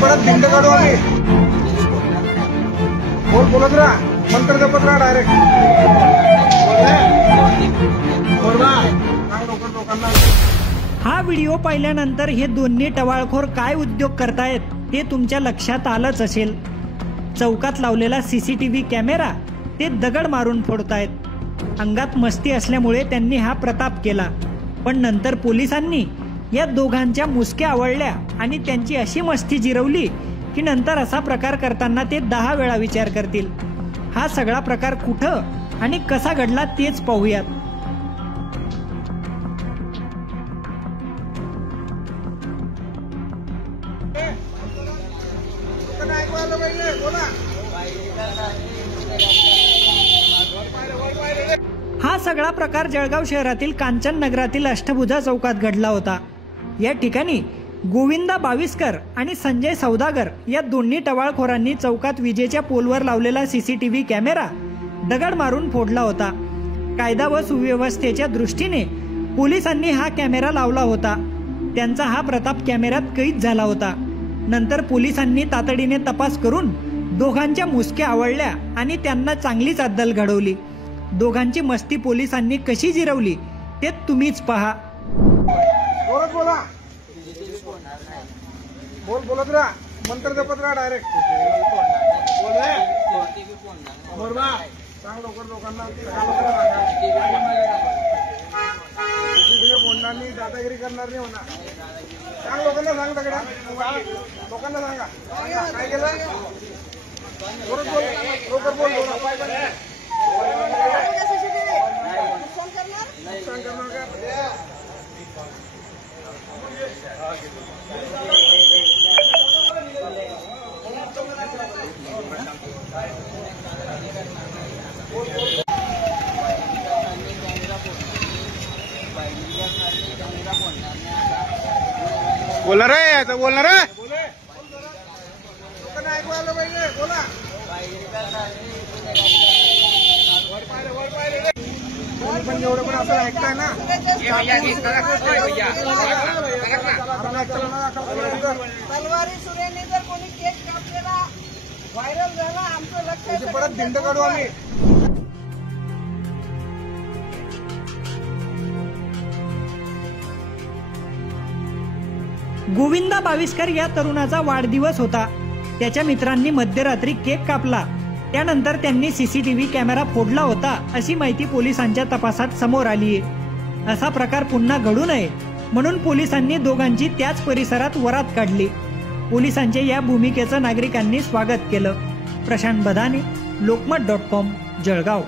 परत भिंड काढू आम्ही. बोलत राहा, मंत्र जपत राहा डायरेक्ट. हा व्हिडिओ पाहिल्यानंतर हे दोन्ही टवाळखोर काय उद्योग करतायत ते तुमच्या लक्षात आलंच असेल. चौकात लावलेला सीसीटीव्ही कॅमेरा ते दगड मारून फोडतायत. अंगात मस्ती असल्यामुळे त्यांनी हा प्रताप केला. पण नंतर पोलिसांनी या दोघांच्या मुसक्या आवळल्या आणि त्यांची अशी मस्ती जिरवली की नंतर असा प्रकार करताना ते 10 वेळा विचार करतील. हा सगळा प्रकार कुठं आणि कसा घडला तेच पाहूयात. हा सगळा प्रकार जळगाव शहरातील कांचन नगरातील अष्टभुजा चौकात घडला होता. या ठिकाणी गोविंदा बाविस्कर आणि संजय सौदागर या दोन्ही टवाळखोरांनी चौकात विजेच्या पोलवर लावलेला सीसीटीव्ही कॅमेरा दगड मारून फोडला होता. कायदा व सुव्यवस्थेच्या दृष्टीने पोलिसांनी हा कॅमेरा लावला होता. त्यांचा हा प्रताप कॅमेऱ्यात कैद झाला होता. नंतर पोलिसांनी तातडीने तपास करून दोघांच्या मुसक्या आवळल्या आणि त्यांना चांगलीच अद्दल घडवली. दोघांची मस्ती पोलिसांनी कशी जिरवली ते तुम्हीच पहा. बोलत राहा, मंत्र जपत राहा डायरेक्ट. सांग लवकर लोकांना. बोलणार नाही, दादागिरी करणार नाही होणार. सांग लोकांना, सांग दगडा लोकांना सांगा काय केलं. बोल लवकर बोल. बोला रे, आता बोलणार रे. ऐकू आलं पाहिजे. बोला. पण एवढं पण असं ऐकताय ना. तलवारी सुरेने जर कोणी केक कापलेला व्हायरल झाला आमचं लक्ष परत भिंड काढू आम्ही. गोविंदा बाविस्कर या तरुणाचा वाढदिवस होता. त्याच्या मित्रांनी मध्यरात्री केक कापला. त्यानंतर त्यांनी सीसीटीव्ही कॅमेरा फोडला होता अशी माहिती पोलिसांच्या तपासात समोर आली आहे. असा प्रकार पुन्हा घडू नये म्हणून पोलिसांनी दोघांची त्याच परिसरात वरात काढली. पोलिसांच्या या भूमिकेचं नागरिकांनी स्वागत केलं. प्रशांत बदाने, लोकमत.com, जळगाव.